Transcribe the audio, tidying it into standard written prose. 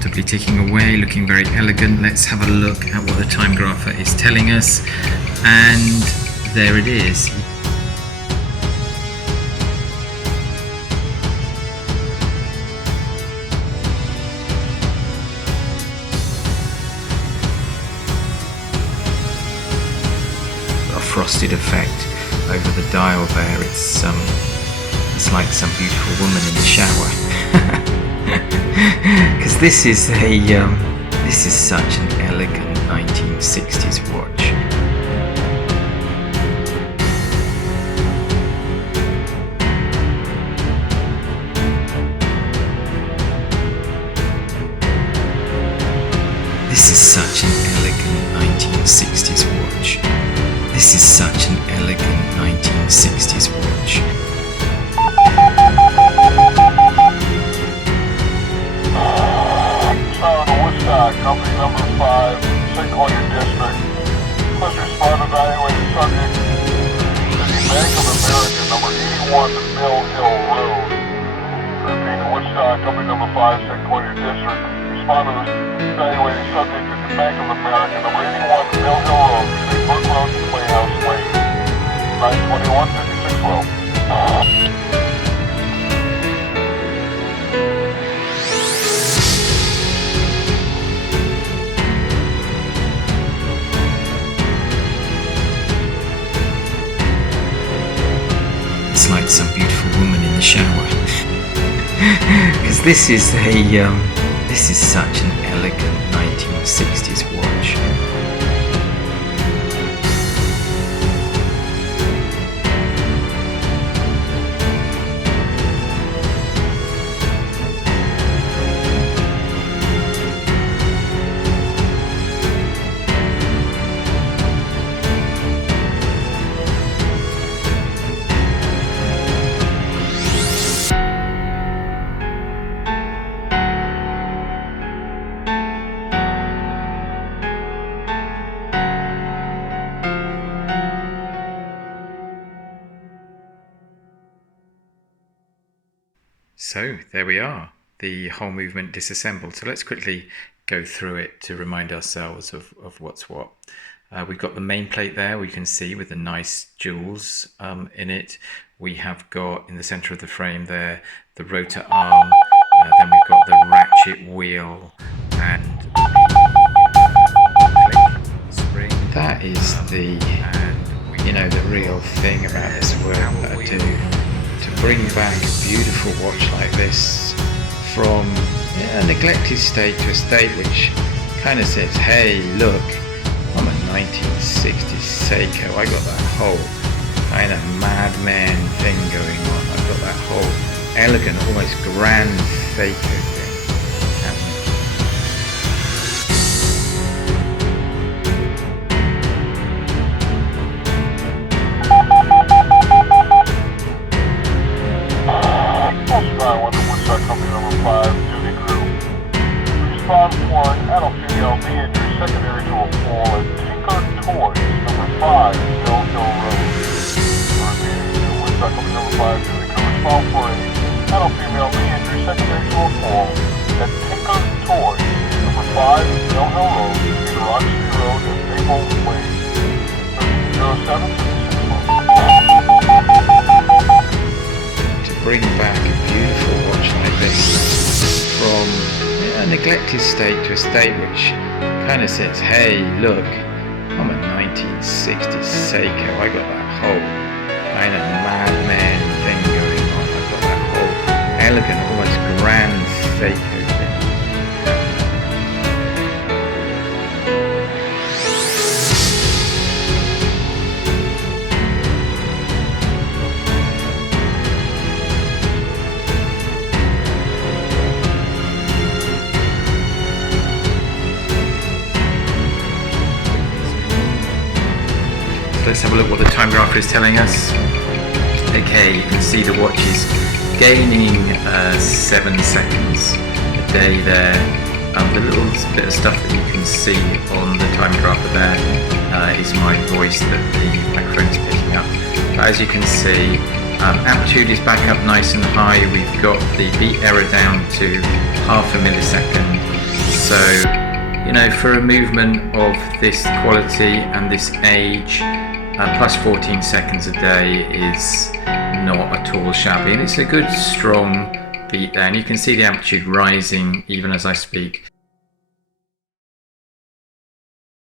comfortably ticking away, looking very elegant. Let's have a look at what the timegrapher is telling us. And there it is. A frosted effect over the dial there. It's like some beautiful woman in the shower. Because this is such an elegant 1960s watch. This is such an elegant 1960s watch. This is such an elegant 1960s watch. Company number 5, Seiko District. Please respond to evaluated subject to the Bank of America, number 81 Mill Hill Road. Repeat, Woodstock, Company number 5, Seiko District. Respond to the evaluated subject to the Bank of America, number 81 Mill Hill Road, between Brook Road and Playhouse Lane. 921-56 Road. Like some beautiful woman in the shower. Because this is such an elegant 1960s watch. So there we are, the whole movement disassembled. So let's quickly go through it to remind ourselves of what's what. We've got the main plate there, we can see, with the nice jewels in it. We have got in the center of the frame there the rotor arm, then we've got the ratchet wheel and the spring. That is the real thing about this work that I do. To bring back a beautiful watch like this from a neglected state to a state which kind of says, hey, look, I'm a 1960s Seiko. I got that whole kind of madman thing going on. I've got that whole elegant, almost grand Seiko thing happening. Company number 5, duty crew. Respond for an adult female knee injury secondary to a fall at Tinker Toys, number 5, Mill Hill Road. Repeating, Woodstock Company number 5, duty crew. Respond for an adult female knee injury secondary to a fall at Tinker Toys, number 5, Mill Hill Road, between Roxy Road and Maple Lane. 1307-56. To bring back a beautiful watch like this from a neglected state to a state which kind of says, hey, look, I'm a 1960s Seiko. I got that whole kind of madman thing going on. I've got that whole elegant, almost grand Seiko thing. Let's have a look what the timegrapher is telling us. Okay, you can see the watch is gaining 7 seconds a day there. The little bit of stuff that you can see on the timegrapher there is my voice that the microphone is picking up. But as you can see, amplitude is back up nice and high. We've got the beat error down to 0.5 millisecond. So, you know, for a movement of this quality and this age, plus 14 seconds a day is not at all shabby, and it's a good strong beat there, and you can see the amplitude rising even as I speak.